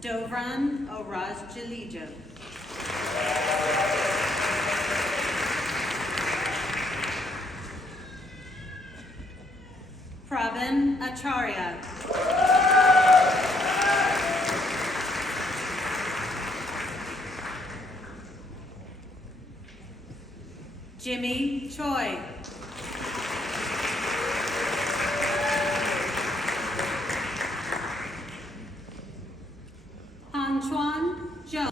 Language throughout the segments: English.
Dovran Orajjalija. Pravin Acharya. Jimmy Choi. Anchuan Zhou.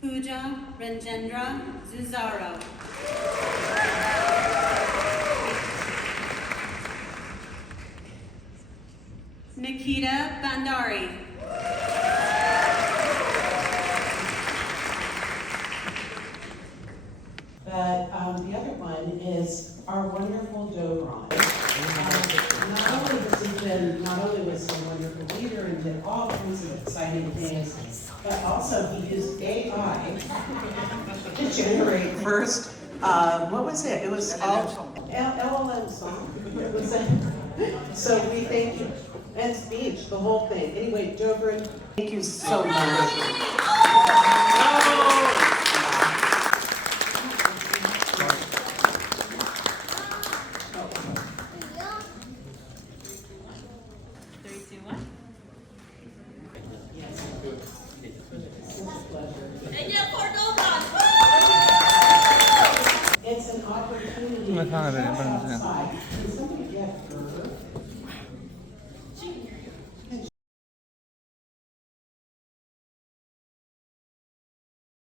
Pooja Ranjendra Zuzaro. Nikita Bandari. But the other one is our wonderful Dovran. Not only was he a wonderful leader and did all kinds of exciting things, but also he used AI to generate first, what was it? It was all LLM song. It was so we thank you. And speech, the whole thing. Anyway, Dovran, thank you so much. It's an opportunity to come outside. Can somebody get her?